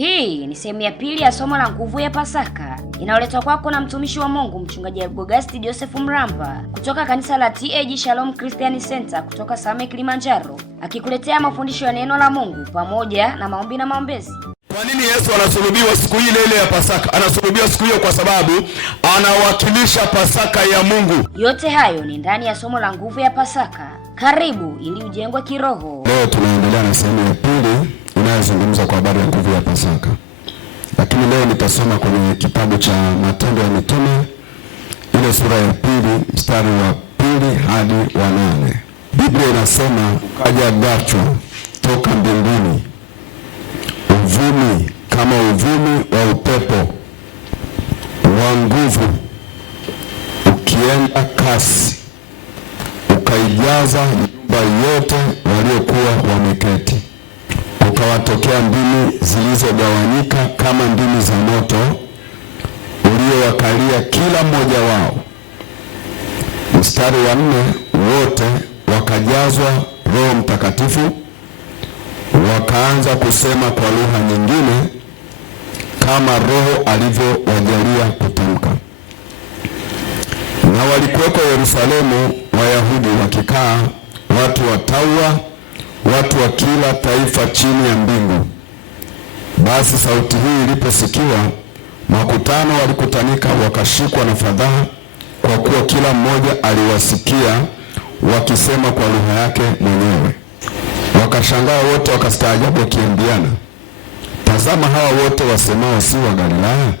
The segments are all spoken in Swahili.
Hii ni sehemu ya pili ya somo la nguvu ya Pasaka inayoletwa kwako na mtumishi wa Mungu Mchungaji Albogasti Joseph Mramba kutoka kanisa la TAG Shalom Christian Center kutoka Same Kilimanjaro, akikuletea mafundisho ya neno la Mungu pamoja na maombi na maombezi. Kwa nini Yesu anasulubiwa siku ile ya Pasaka? Anasulubiwa siku hiyo kwa sababu anawakilisha Pasaka ya Mungu. Yote hayo ni ndani ya somo la nguvu ya Pasaka. Karibu ili ujengwe kiroho. Leo tunaendelea na sehemu ya pili inayozungumza kwa habari ya nguvu ya Pasaka. Lakini leo nitasoma kwenye kitabu cha Matendo ya Mitume ile sura ya pili mstari wa 2 hadi wa 8. Biblia inasema, kaja ghafla toka mbinguni uvumi kama uvumi wa upepo wa nguvu ukienda kasi, ukaijaza nyumba yote waliokuwa wameketi. Ukawatokea ndimi zilizogawanyika kama ndimi za moto uliowakalia kila mmoja wao. Mstari wa 4, wote wakajazwa Roho Mtakatifu, wakaanza kusema kwa lugha nyingine kama Roho alivyowajalia kutamka. Na walikuweko Yerusalemu Wayahudi wakikaa, watu wataua, watu wa kila taifa chini ya mbingu. Basi sauti hii iliposikiwa, makutano walikutanika, wakashikwa na fadhaa, kwa kuwa kila mmoja aliwasikia wakisema kwa lugha yake mwenyewe. Wakashangaa wote, wakastaajabu, wakiambiana, tazama, hawa wote wasemao si wa Galilaya?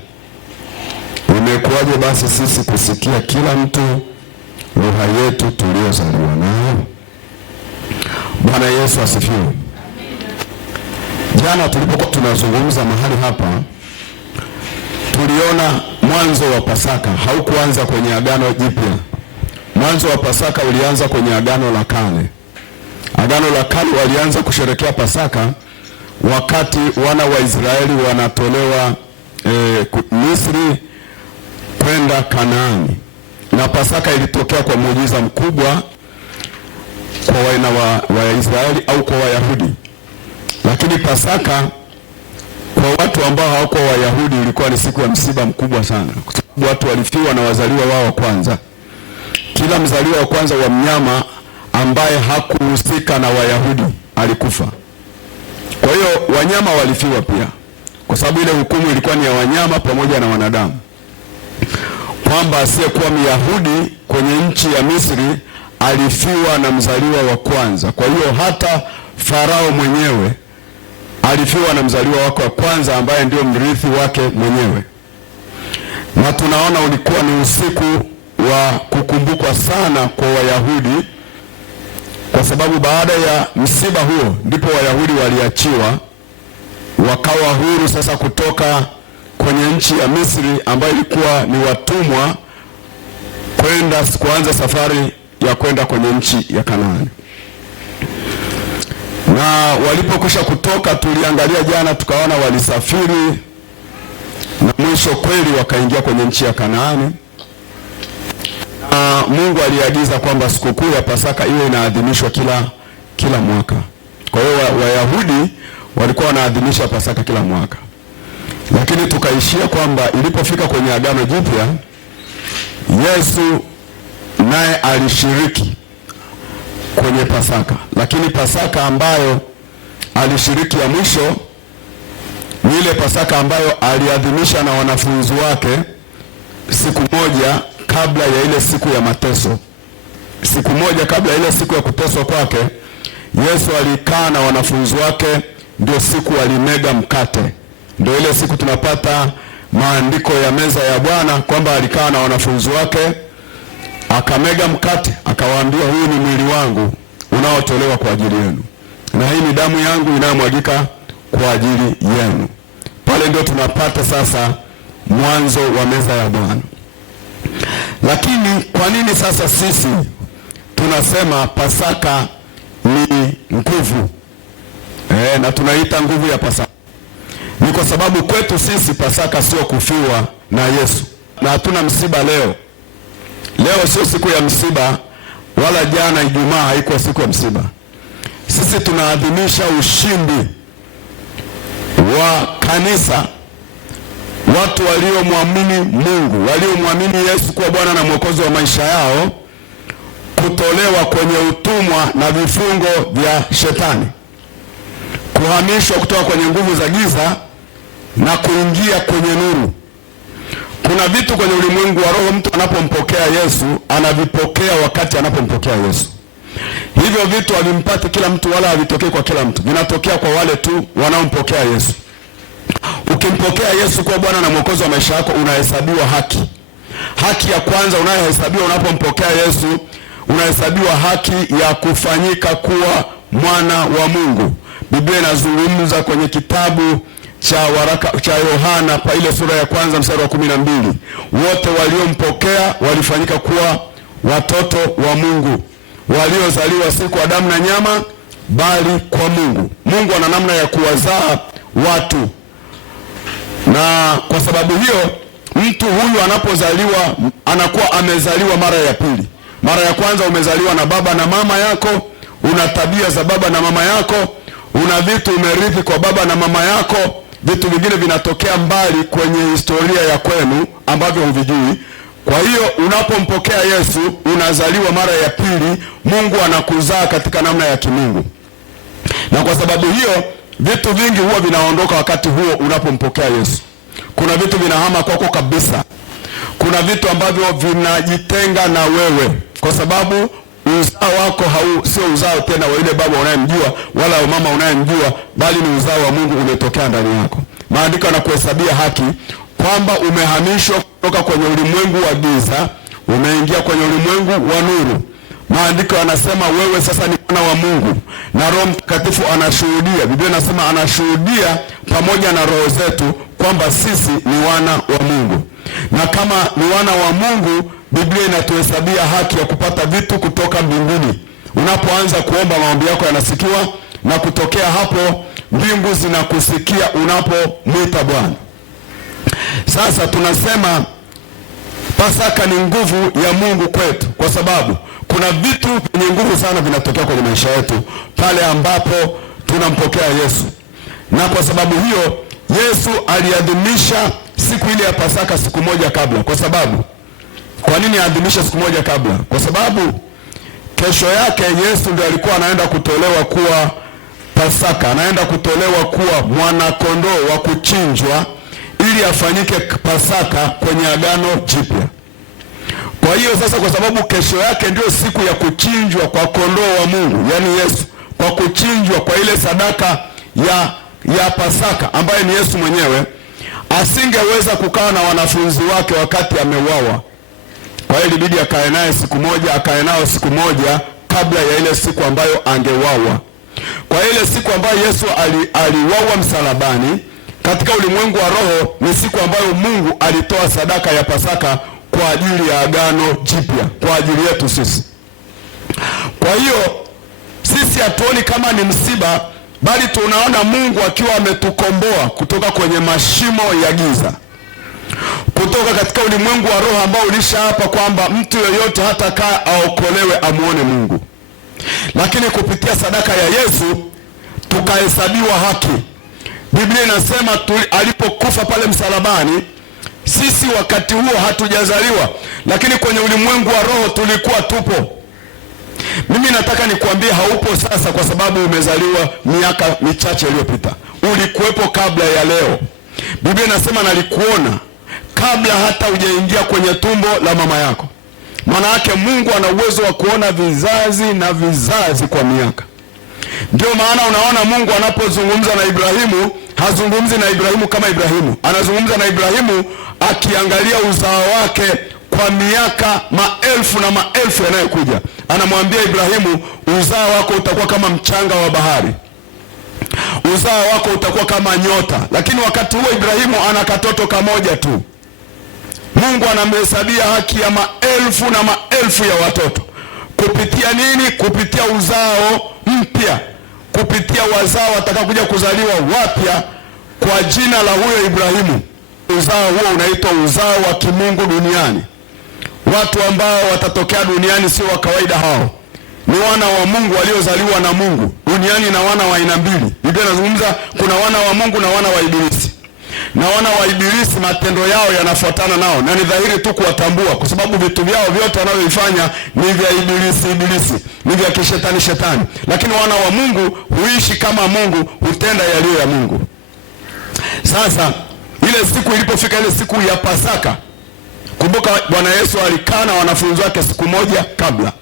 Imekuwaje basi sisi kusikia kila mtu lugha yetu tuliozaliwa nayo? Bwana Yesu asifiwe. Jana tulipokuwa tunazungumza mahali hapa, tuliona mwanzo wa Pasaka haukuanza kwenye Agano Jipya. Mwanzo wa Pasaka ulianza kwenye Agano la Kale. Agano la Kale walianza kusherehekea Pasaka wakati wana wa Israeli wanatolewa Misri kwenda Kanaani. Na Pasaka ilitokea kwa muujiza mkubwa kwa wana wa Israeli au kwa Wayahudi. Lakini Pasaka kwa watu ambao hawakuwa Wayahudi ilikuwa ni siku ya msiba mkubwa sana, kwa sababu watu walifiwa na wazaliwa wao wa kwanza. Kila mzaliwa wa kwanza wa mnyama ambaye hakuhusika na Wayahudi alikufa. Kwa hiyo wanyama walifiwa pia, kwa sababu ile hukumu ilikuwa ni ya wanyama pamoja na wanadamu, kwamba asiyekuwa Myahudi kwenye nchi ya Misri alifiwa na mzaliwa wa kwanza. Kwa hiyo hata Farao mwenyewe alifiwa na mzaliwa wake wa kwanza ambaye ndio mrithi wake mwenyewe. Na tunaona ulikuwa ni usiku wa kukumbukwa sana kwa Wayahudi, kwa sababu baada ya msiba huo ndipo Wayahudi waliachiwa, wakawa huru sasa kutoka kwenye nchi ya Misri ambayo ilikuwa ni watumwa, kuanza safari ya kwenda kwenye nchi ya Kanaani. Na walipokwisha kutoka, tuliangalia jana tukaona walisafiri na mwisho kweli wakaingia kwenye nchi ya Kanaani. Na Mungu aliagiza kwamba sikukuu ya Pasaka iwe inaadhimishwa kila mwaka. Kwa hiyo Wayahudi walikuwa wanaadhimisha Pasaka kila mwaka. Lakini tukaishia kwamba ilipofika kwenye Agano Jipya, Yesu naye alishiriki kwenye Pasaka. Lakini Pasaka ambayo alishiriki ya mwisho ni ile Pasaka ambayo aliadhimisha na wanafunzi wake siku moja kabla ya ile siku ya mateso. Siku moja kabla ya ile siku ya kuteswa kwake, Yesu alikaa na wanafunzi wake, ndio siku alimega mkate. Ndio ile siku tunapata maandiko ya meza ya Bwana kwamba alikaa na wanafunzi wake, akamega mkate, akawaambia, huu ni mwili wangu unaotolewa kwa ajili yenu, na hii ni damu yangu inayomwagika kwa ajili yenu. Pale ndio tunapata sasa mwanzo wa meza ya Bwana. Lakini kwa nini sasa sisi tunasema Pasaka ni nguvu? Na tunaita nguvu ya Pasaka. Ni kwa sababu kwetu sisi Pasaka sio kufiwa na Yesu. Na hatuna msiba leo. Leo sio siku ya msiba, wala jana Ijumaa haikuwa siku ya msiba. Sisi tunaadhimisha ushindi wa kanisa, watu waliomwamini Mungu, waliomwamini Yesu kuwa Bwana na Mwokozi wa maisha yao, kutolewa kwenye utumwa na vifungo vya Shetani, kuhamishwa kutoka kwenye nguvu za giza na kuingia kwenye nuru. Kuna vitu kwenye ulimwengu wa roho, mtu anapompokea Yesu anavipokea wakati anapompokea Yesu. Hivyo vitu havimpati kila mtu wala havitokei kwa kila mtu, vinatokea kwa wale tu wanaompokea Yesu. Ukimpokea Yesu kuwa Bwana na Mwokozi wa maisha yako, unahesabiwa haki. Haki ya kwanza unayohesabiwa unapompokea Yesu, unahesabiwa haki ya kufanyika kuwa mwana wa Mungu. Biblia inazungumza kwenye kitabu cha Yohana pa ile sura ya kwanza mstari wa 12, wote waliompokea walifanyika kuwa watoto wa Mungu, waliozaliwa si kwa damu na nyama, bali kwa Mungu. Mungu ana namna ya kuwazaa watu, na kwa sababu hiyo mtu huyu anapozaliwa anakuwa amezaliwa mara ya pili. Mara ya kwanza umezaliwa na baba na mama yako, una tabia za baba na mama yako, una vitu umerithi kwa baba na mama yako, vitu vingine vinatokea mbali kwenye historia ya kwenu ambavyo huvijui. Kwa hiyo unapompokea Yesu unazaliwa mara ya pili, Mungu anakuzaa katika namna ya kimungu. Na kwa sababu hiyo vitu vingi huwa vinaondoka wakati huo unapompokea Yesu. Kuna vitu vinahama kwako kabisa. Kuna vitu ambavyo vinajitenga na wewe, kwa sababu uzao wako sio uzao tena wa yule baba unayemjua wala wa mama unayemjua, bali ni uzao wa Mungu umetokea ndani yako. Maandiko yanakuhesabia haki kwamba umehamishwa kutoka kwenye ulimwengu wa giza, umeingia kwenye ulimwengu wa nuru. Maandiko yanasema wewe sasa ni mwana wa Mungu, na Roho Mtakatifu anashuhudia. Biblia inasema anashuhudia pamoja na roho zetu kwamba sisi ni wana wa Mungu. Na kama ni wana wa Mungu, Biblia inatuhesabia haki ya kupata vitu kutoka mbinguni. Unapoanza kuomba, maombi yako yanasikiwa, na kutokea hapo mbingu zinakusikia unapomwita Bwana. Sasa tunasema Pasaka ni nguvu ya Mungu kwetu, kwa sababu kuna vitu vyenye nguvu sana vinatokea kwenye maisha yetu pale ambapo tunampokea Yesu. Na kwa sababu hiyo Yesu aliadhimisha siku ile ya Pasaka siku moja kabla. Kwa nini aadhimisha siku moja kabla? Kwa sababu kesho yake Yesu ndiye alikuwa anaenda kutolewa kuwa Pasaka, anaenda kutolewa kuwa mwana kondoo wa kuchinjwa ili afanyike Pasaka kwenye agano jipya. Kwa hiyo sasa, kwa sababu kesho yake ndio siku ya kuchinjwa kwa kondoo wa Mungu, yani Yesu, kwa kuchinjwa kwa ile sadaka ya Pasaka ambaye ni Yesu mwenyewe, asingeweza kukaa na wanafunzi wake wakati ameuawa. Kwa hiyo ilibidi akae nao siku moja kabla ya ile siku ambayo angeuawa. Kwa ile siku ambayo Yesu aliuawa msalabani, katika ulimwengu wa roho ni siku ambayo Mungu alitoa sadaka ya Pasaka kwa ajili ya agano jipya, kwa ajili yetu sisi. Kwa hiyo sisi hatuoni kama ni msiba, bali tunaona Mungu akiwa ametukomboa kutoka kwenye mashimo ya giza, kutoka katika ulimwengu wa roho ambao ulishaapa kwamba mtu yeyote hata kaa aokolewe amuone Mungu. Lakini kupitia sadaka ya Yesu tukahesabiwa haki. Biblia inasema alipokufa pale msalabani, sisi wakati huo hatujazaliwa, lakini kwenye ulimwengu wa roho tulikuwa tupo. Mimi nataka nikuambie haupo sasa kwa sababu umezaliwa miaka michache iliyopita. Ulikuwepo kabla ya leo. Biblia inasema nalikuona kabla hata hujaingia kwenye tumbo la mama yako. Maana yake Mungu ana uwezo wa kuona vizazi na vizazi kwa miaka. Ndio maana unaona Mungu anapozungumza na Ibrahimu, hazungumzi na Ibrahimu kama Ibrahimu. Anazungumza na Ibrahimu akiangalia uzao wake kwa miaka maelfu na maelfu yanayokuja. Anamwambia Ibrahimu, uzao wako utakuwa kama mchanga wa bahari, uzao wako utakuwa kama nyota. Lakini wakati huo Ibrahimu ana katoto kamoja tu. Mungu anamhesabia haki ya maelfu na maelfu ya watoto. Kupitia nini? Kupitia uzao mpya, kupitia wazao watakaokuja kuzaliwa wapya kwa jina la huyo Ibrahimu. Uzao huo unaitwa uzao wa kimungu duniani. Watu ambao watatokea duniani sio wa kawaida, hao ni wana wa Mungu waliozaliwa na Mungu. Duniani na wana wa aina mbili. Biblia inazungumza kuna wana wa Mungu na wana wa Ibilisi. na wana wa Ibilisi matendo yao yanafuatana nao, na ni dhahiri tu kuwatambua, kwa sababu vitu vyao vyote wanavyofanya ni vya Ibilisi, ni vya kishetani. Lakini wana wa Mungu huishi kama Mungu, hutenda yaliyo ya Mungu. Sasa ile siku ilipofika, ile siku ya Pasaka, kumbuka Bwana Yesu alikaa na wanafunzi wake siku moja kabla.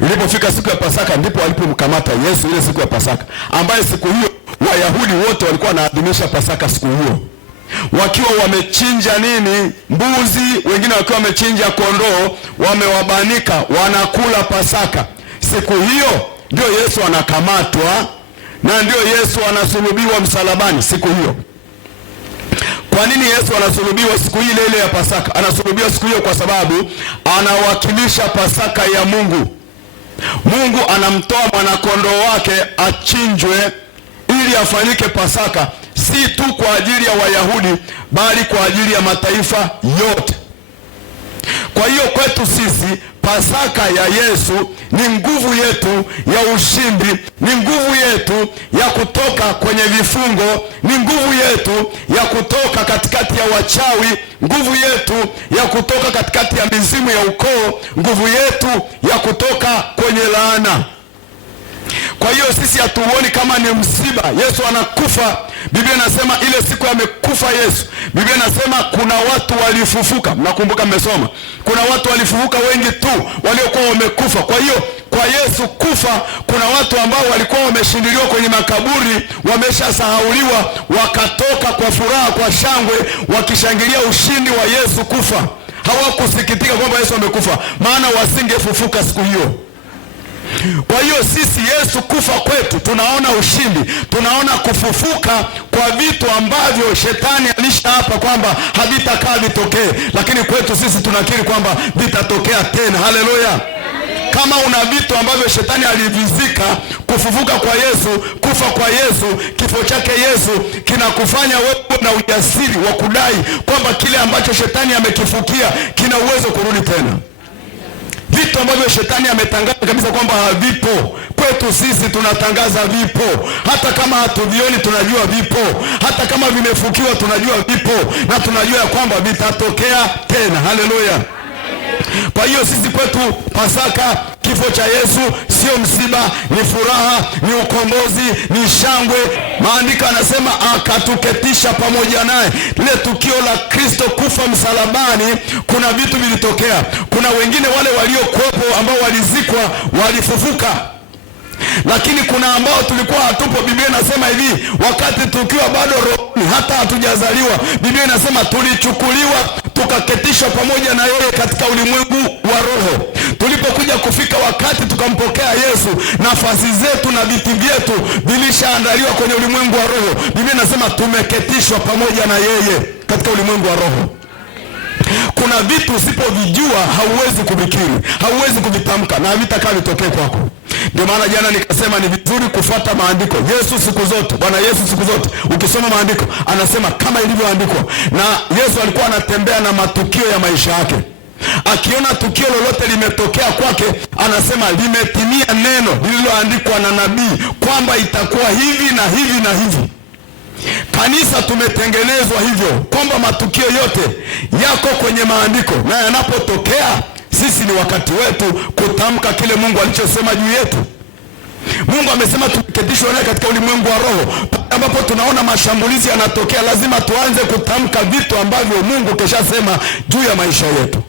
Ilipofika siku ya Pasaka ndipo walipomkamata Yesu, ile siku ya Pasaka ambaye siku hiyo Wayahudi wote walikuwa wanaadhimisha Pasaka siku hiyo, wakiwa wamechinja nini? Mbuzi, wengine wakiwa wamechinja kondoo, wamewabanika, wanakula Pasaka. Siku hiyo ndio Yesu anakamatwa na ndio Yesu anasulubiwa msalabani siku hiyo. Kwa nini Yesu anasulubiwa siku ile ile ya Pasaka? Anasulubiwa siku hiyo kwa sababu anawakilisha Pasaka ya Mungu. Mungu anamtoa mwanakondoo wake achinjwe ili afanyike Pasaka, si tu kwa ajili ya Wayahudi bali kwa ajili ya mataifa yote. Kwa hiyo kwetu sisi Pasaka ya Yesu ni nguvu yetu ya ushindi, ni nguvu yetu ya kutoka kwenye vifungo, ni nguvu yetu ya kutoka katikati ya wachawi, nguvu yetu ya kutoka katikati ya mizimu ya ukoo, nguvu yetu ya kutoka kwenye laana. Kwa hiyo sisi hatuoni kama ni msiba. Yesu anakufa. Biblia inasema ile siku amekufa Yesu, Biblia inasema kuna watu walifufuka. Mnakumbuka, mmesoma, kuna watu walifufuka wengi tu waliokuwa wamekufa. Kwa hiyo kwa Yesu kufa, kuna watu ambao walikuwa wameshindiliwa kwenye makaburi, wameshasahauliwa, wakatoka kwa furaha, kwa shangwe, wakishangilia ushindi wa Yesu kufa. Hawakusikitika kwamba Yesu amekufa, maana wasingefufuka siku hiyo. Kwa hiyo sisi Yesu kufa kwetu tunaona ushindi, tunaona kufufuka kwa vitu ambavyo shetani alishaapa kwamba havitakaa vitokee, lakini kwetu sisi tunakiri kwamba vitatokea tena. Haleluya! Kama una vitu ambavyo shetani alivizika, kufufuka kwa Yesu, kufa kwa Yesu, kifo chake Yesu kinakufanya wewe na ujasiri wa kudai kwamba kile ambacho shetani amekifukia kina uwezo kurudi tena. Vitu ambavyo shetani ametangaza kabisa kwamba havipo, kwetu sisi tunatangaza vipo. Hata kama hatuvioni tunajua vipo, hata kama vimefukiwa tunajua vipo, na tunajua ya kwamba vitatokea tena. Haleluya! Kwa hiyo sisi kwetu Pasaka, kifo cha Yesu sio msiba, ni furaha, ni ukombozi, ni shangwe. Maandiko anasema akatuketisha pamoja naye. Lile tukio la Kristo kufa msalabani, kuna vitu vilitokea. Kuna wengine wale waliokuwepo ambao walizikwa walifufuka, lakini kuna ambao tulikuwa hatupo. Biblia inasema hivi, wakati tukiwa bado rohoni, hata hatujazaliwa, Biblia inasema tulichukuliwa tukaketishwa pamoja na yeye katika ulimwengu wa roho. Tulipokuja kufika wakati tukampokea Yesu, nafasi zetu na viti vyetu vilishaandaliwa kwenye ulimwengu wa roho. Biblia inasema tumeketishwa pamoja na yeye katika ulimwengu wa roho. Kuna vitu usipovijua hauwezi kuvikiri, hauwezi kuvitamka, na havitakaa vitokee kwako. Ndio maana jana nikasema ni vizuri kufuata maandiko. Yesu siku zote, Bwana Yesu siku zote, ukisoma maandiko anasema kama ilivyoandikwa. Na Yesu alikuwa anatembea na matukio ya maisha yake. Akiona tukio lolote limetokea kwake, anasema limetimia neno lililoandikwa na nabii kwamba itakuwa hivi na hivi na hivi. Kanisa tumetengenezwa hivyo kwamba matukio yote yako kwenye maandiko, na yanapotokea sisi ni wakati wetu kutamka kile Mungu alichosema juu yetu. Mungu amesema tuketishwe naye katika ulimwengu wa roho. Ambapo tunaona mashambulizi yanatokea, lazima tuanze kutamka vitu ambavyo Mungu keshasema juu ya maisha yetu.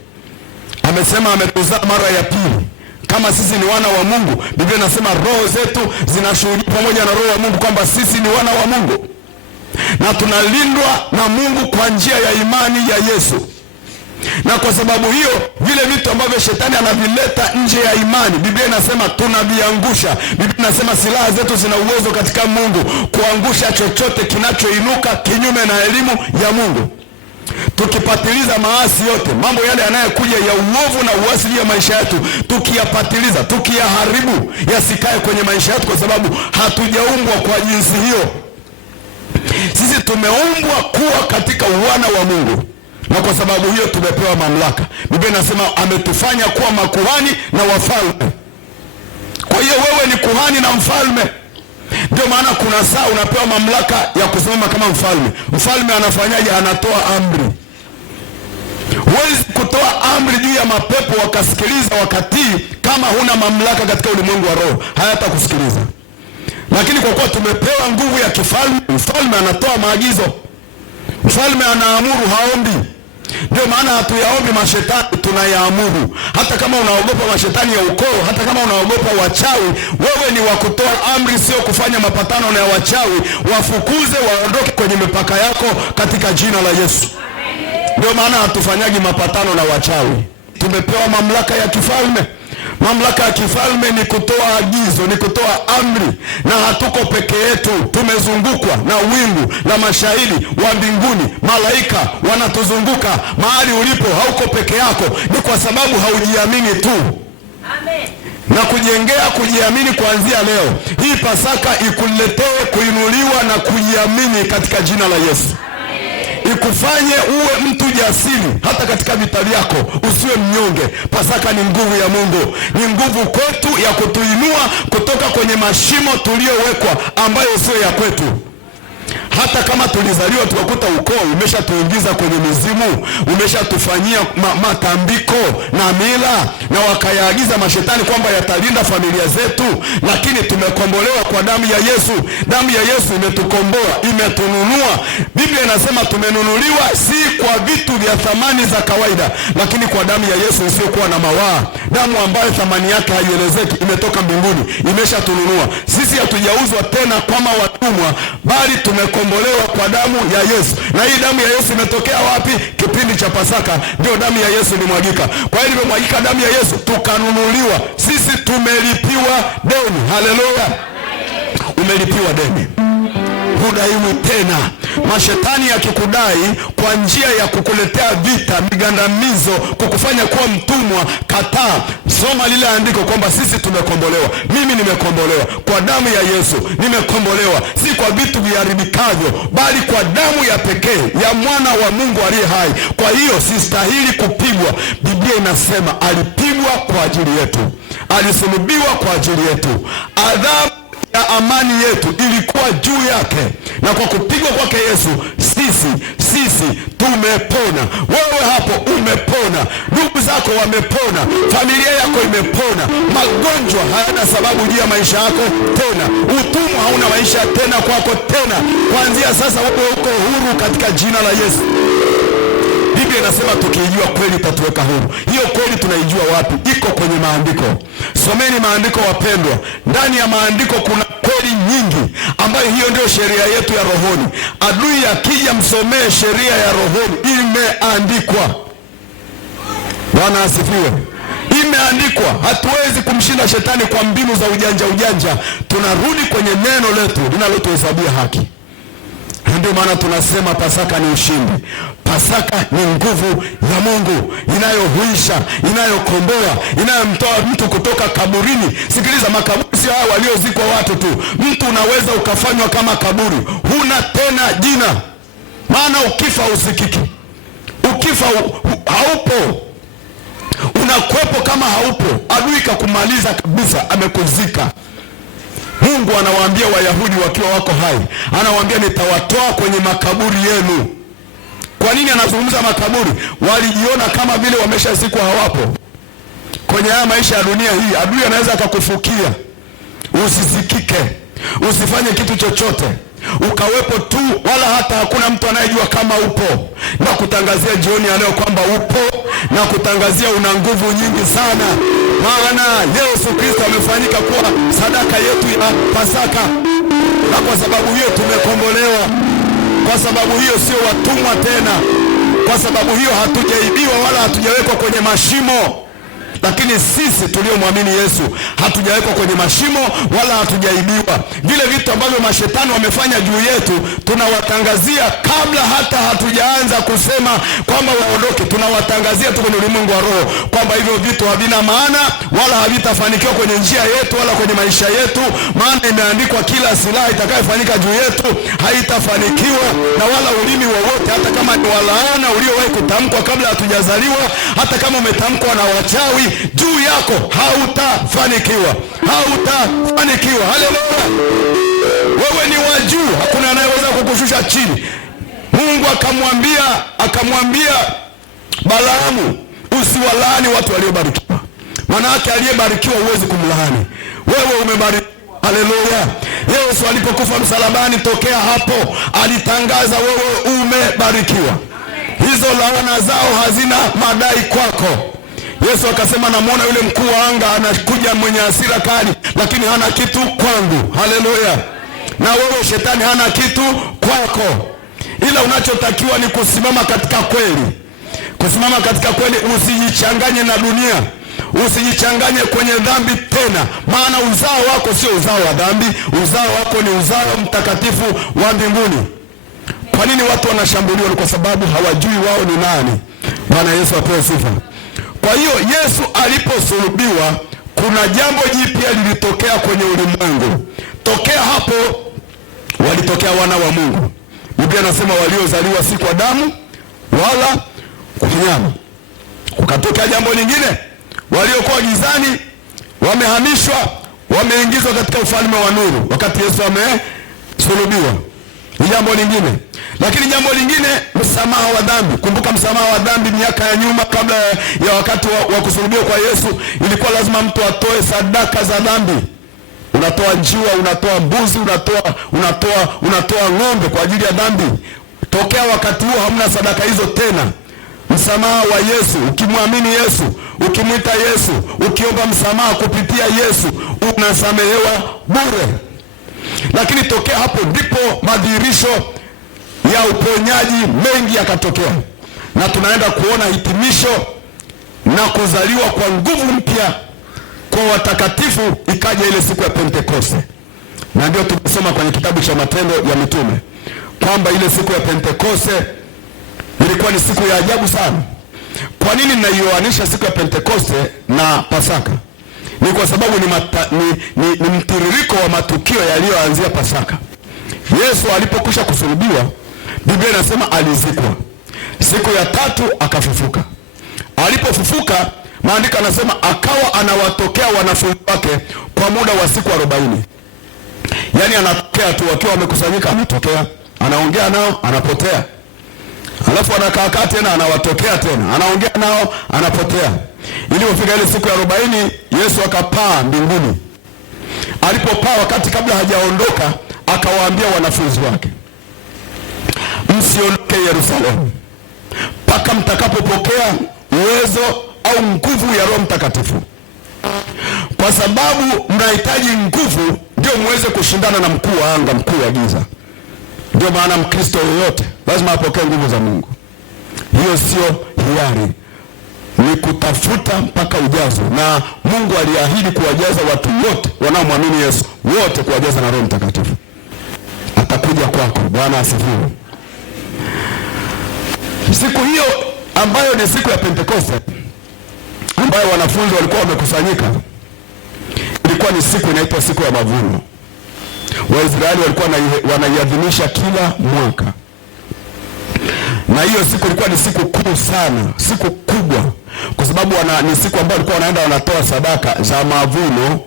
Amesema ametuzaa mara ya pili. Kama sisi ni wana wa Mungu, Biblia inasema roho zetu zinashuhudia pamoja na roho ya Mungu kwamba sisi ni wana wa Mungu, na tunalindwa na Mungu kwa njia ya imani ya Yesu. Na kwa sababu hiyo, vile vitu ambavyo shetani anavileta nje ya imani, Biblia inasema tunaviangusha. Biblia inasema silaha zetu zina uwezo katika Mungu kuangusha chochote kinachoinuka kinyume na elimu ya Mungu. Tukipatiliza maasi yote, mambo yale yanayokuja ya uovu na uasi ya maisha yetu, tukiyapatiliza, tukiyaharibu, yasikae kwenye maisha yetu, kwa sababu hatujaumbwa kwa jinsi hiyo. Sisi tumeumbwa kuwa katika uwana wa Mungu, na kwa sababu hiyo tumepewa mamlaka. Biblia inasema ametufanya kuwa makuhani na wafalme. Kwa hiyo wewe ni kuhani na mfalme, Ndio maana kuna saa unapewa mamlaka ya kusimama kama mfalme. Mfalme anafanyaje? Anatoa amri. Huwezi kutoa amri juu ya mapepo wakasikiliza wakatii kama huna mamlaka katika ulimwengu wa roho, hayatakusikiliza. Lakini kwa kuwa tumepewa nguvu ya kifalme, mfalme anatoa maagizo, mfalme anaamuru, haombi. Ndio maana hatuyaombi mashetani, tunayaamuru. Hata kama unaogopa mashetani ya ukoo, hata kama unaogopa wachawi, wewe ni wa kutoa amri, sio kufanya mapatano na wachawi. Wafukuze, waondoke kwenye mipaka yako katika jina la Yesu. Ndio maana hatufanyagi mapatano na wachawi. Tumepewa mamlaka ya kifalme. Mamlaka ya kifalme ni kutoa agizo, ni kutoa amri, na hatuko peke yetu. Tumezungukwa na wingu la mashahidi wa mbinguni. Malaika wanatuzunguka. Mahali ulipo hauko peke yako, ni kwa sababu haujiamini tu. Amen. Na kujiamini kuanzia leo. Hii Pasaka ikuletee kuinuliwa na kujiamini katika jina la Yesu. Ikufanye uwe mtu jasiri hata katika vita vyako, usiwe mnyonge. Pasaka ni nguvu ya Mungu, ni nguvu kwetu ya kutuinua kutoka kwenye mashimo tuliyowekwa ambayo sio ya kwetu. Hata kama tulizaliwa tukakuta ukoo umeshatuingiza kwenye mizimu, umeshatufanyia matambiko na mila, na wakayaagiza mashetani kwamba yatalinda familia zetu, lakini tumekombolewa kwa damu ya Yesu. Damu ya Yesu imetukomboa, imetununua. Biblia inasema tumenunuliwa si kwa vitu vya thamani za kawaida, lakini kwa damu ya Yesu isiyokuwa na mawaa, damu ambayo thamani yake haielezeki, imetoka mbinguni, imeshatununua. Sisi hatujauzwa tena kama watumwa, bali tumekombolewa kwa damu ya Yesu. Na hii damu ya Yesu imetokea wapi? Kipindi cha Pasaka ndio damu ya Yesu ilimwagika. Kwa hiyo ilipomwagika damu ya Yesu tukanunuliwa. Sisi tumelipiwa deni. Haleluya. Umelipiwa deni, hudaiwi tena. Mashetani yakikudai kwa njia ya kukuletea vita, migandamizo, kukufanya kuwa mtumwa, kataa. Soma lile andiko kwamba sisi tumekombolewa. Mimi nimekombolewa kwa damu ya Yesu, nimekombolewa si kwa vitu viharibikavyo, bali kwa damu ya pekee ya mwana wa Mungu aliye hai. Kwa hiyo sistahili kupigwa. Biblia inasema alipigwa kwa ajili yetu, alisulubiwa kwa ajili yetu. Adhabu ya amani yetu ilikuwa juu yake, na kwa kupigwa kwake Yesu sisi tumepona. Wewe hapo umepona, ndugu zako wamepona, familia yako imepona. Magonjwa hayana sababu juu ya maisha yako tena. Utumwa hauna maisha tena kwako tena. Kuanzia sasa wewe uko huru katika jina la Yesu. Biblia inasema tukiijua kweli itatuweka huru. Hiyo kweli tunaijua wapi? Iko kwenye maandiko. Someni maandiko wapendwa. Ndani ya maandiko kuna kweli nyingi, ambayo hiyo ndio sheria yetu ya rohoni. Adui akija, msomee sheria ya rohoni, imeandikwa. Bwana asifiwe. Imeandikwa. Hatuwezi kumshinda shetani kwa mbinu za ujanja. Tunarudi kwenye neno letu linalotuhesabia haki. Ndio maana tunasema Pasaka ni ushindi. Pasaka ni nguvu ya Mungu inayohuisha, inayokomboa, inayomtoa mtu kutoka kaburini. Sikiliza, makaburi si hao waliozikwa watu tu. Mtu unaweza ukafanywa kama kaburi, huna tena jina. Maana ukifa usikiki, ukifa haupo, unakwepo kama haupo. Adui kakumaliza kabisa, amekuzika. Mungu anawaambia Wayahudi wakiwa wako hai, anawaambia nitawatoa kwenye makaburi yenu. Kwa nini anazungumza makaburi? Walijiona kama vile wameshazikwa, hawapo. Kwenye haya maisha ya dunia hii, adui anaweza akakufukia usizikike, usifanye kitu chochote, ukawepo tu, wala hata hakuna mtu anayejua kama upo. Na kutangazia jioni ya leo kwamba upo, na kutangazia una nguvu nyingi sana, maana Yesu Kristo amefanyika kuwa sadaka yetu ya Pasaka, na kwa sababu hiyo tumekombolewa. Kwa sababu hiyo sio watumwa tena. Kwa sababu hiyo hatujaibiwa wala hatujawekwa kwenye mashimo. Lakini sisi tuliomwamini Yesu hatujawekwa kwenye mashimo wala hatujaibiwa. Vile vitu ambavyo mashetani wamefanya juu yetu tunawatangazia kabla hata hatujaanza kusema kwamba waondoke. Tunawatangazia tu kwenye ulimwengu wa roho kwamba hivyo vitu havina maana wala havitafanikiwa kwenye njia yetu wala kwenye maisha yetu. Maana imeandikwa, kila silaha itakayofanyika juu yetu haitafanikiwa, na wala ulimi wowote, hata kama ni walaana uliowahi kutamkwa kabla hatujazaliwa, hata kama umetamkwa na wachawi, juu yako hautafanikiwa, hautafanikiwa. Haleluya! Wewe ni wa juu, hakuna anayeweza kukushusha chini. Mungu akamwambia Balaamu, usiwalaani watu waliobarikiwa. Maana yake aliyebarikiwa huwezi kumlaani. Wewe umebarikiwa. Haleluya! Yesu alipokufa msalabani, tokea hapo alitangaza wewe umebarikiwa. Hizo laana zao hazina madai kwako. Yesu akasema, namuona yule mkuu wa anga anakuja mwenye hasira kali, lakini hana kitu kwangu. Haleluya! Na wewe shetani hana kitu kwako, ila unachotakiwa ni kusimama katika kweli. Kusimama katika kweli, usijichanganye na dunia, usijichanganye kwenye dhambi tena, maana uzao wako sio uzao wa dhambi, uzao wako ni uzao mtakatifu wa mbinguni. Kwa nini watu wanashambuliwa? Ni kwa sababu hawajui wao ni nani. Bwana Yesu apewe sifa. Kwa hiyo Yesu aliposulubiwa, kuna jambo jipya lilitokea kwenye ulimwengu. Tokea hapo walitokea wana wa Mungu. Biblia inasema waliozaliwa si kwa damu wala kwa nyama. Kukatokea jambo lingine, waliokuwa gizani wamehamishwa, wameingizwa katika ufalme wa nuru wakati Yesu amesulubiwa. Ni jambo lingine. Lakini jambo lingine, msamaha wa dhambi. Kumbuka msamaha wa dhambi miaka ya nyuma, kabla ya wakati wa kusulubiwa kwa Yesu, ilikuwa lazima mtu atoe sadaka za dhambi. Unatoa njiwa, unatoa mbuzi, unatoa ng'ombe kwa ajili ya dhambi. Tokea wakati huo hamna sadaka hizo tena. Msamaha wa Yesu, ukimwamini Yesu, ukimwita Yesu, ukiomba msamaha kupitia Yesu, unasamehewa bure. Lakini tokea hapo ndipo madhihirisho ya uponyaji mengi yakatokea, na tunaenda kuona hitimisho na kuzaliwa kwa nguvu mpya kwa watakatifu. Ikaja ile siku ya Pentekoste, na ndio tumesoma kwenye kitabu cha Matendo ya Mitume kwamba ile siku ya Pentekoste ilikuwa ni siku ya ajabu sana. Kwa nini ninaioanisha siku ya Pentekoste na Pasaka? Ni kwa sababu ni mtiririko wa matukio yaliyoanzia Pasaka. Yesu alipokwisha kusulubiwa, Biblia inasema alizikwa. Siku ya tatu akafufuka. Alipofufuka, maandiko yanasema akawa anawatokea wanafunzi wake kwa muda wa siku 40. Yaani anatokea tu wakiwa wamekusanyika, anatokea, anaongea nao, anapotea. Alafu anakaa tena, anawatokea tena, anaongea nao, anapotea. Ilipofika ile siku ya 40, Yesu akapaa mbinguni. Alipopaa, wakati kabla hajaondoka, akawaambia wanafunzi wake, msiondoke Yerusalemu mpaka mtakapopokea uwezo au nguvu ya Roho Mtakatifu, kwa sababu mnahitaji nguvu ndio muweze kushindana na mkuu wa anga, mkuu wa giza. Ndio maana Mkristo yoyote lazima apokee nguvu za Mungu. Hiyo sio hiari, ni kutafuta mpaka ujazo. Na Mungu aliahidi kuwajaza watu wote wanaomwamini Yesu, wote kuwajaza na Roho Mtakatifu. Atakuja kwako. Bwana asifiwe. Siku hiyo ambayo ni siku ya Pentekoste, ambayo wanafunzi walikuwa wamekusanyika, ilikuwa ni siku inaitwa siku ya mavuno. Waisraeli walikuwa wanaiadhimisha kila mwaka, na hiyo siku ilikuwa ni siku kuu sana, siku kubwa, kwa sababu ni siku ambayo walikuwa wanaenda wanatoa sadaka za mavuno,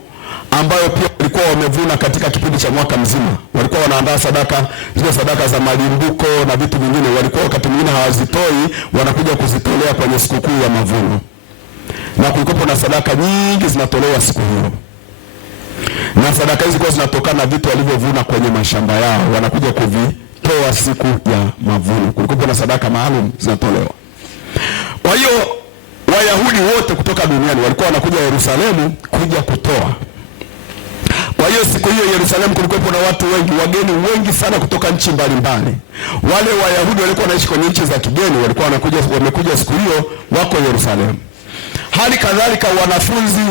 ambayo pia walikuwa wamevuna katika kipindi cha mwaka mzima. Walikuwa wanaandaa sadaka, zile sadaka za malimbuko na vitu vingine, walikuwa wakati mwingine hawazitoi, wanakuja kuzitolea kwenye sikukuu ya mavuno. Na kulikuwa na sadaka nyingi zinatolewa siku hiyo, na sadaka hizi kwa zinatokana na vitu walivyovuna kwenye mashamba yao, wanakuja kuvitoa siku ya mavuno. Kulikuwa na sadaka maalum zinatolewa. Kwa hiyo Wayahudi wote kutoka duniani walikuwa wanakuja Yerusalemu kuja kutoa. Kwa hiyo siku hiyo Yerusalemu kulikuwa na watu wengi, wageni wengi sana kutoka nchi mbalimbali. Wale Wayahudi walikuwa wanaishi kwenye nchi za kigeni, walikuwa wamekuja siku hiyo, wako Yerusalemu. Hali kadhalika wanafunzi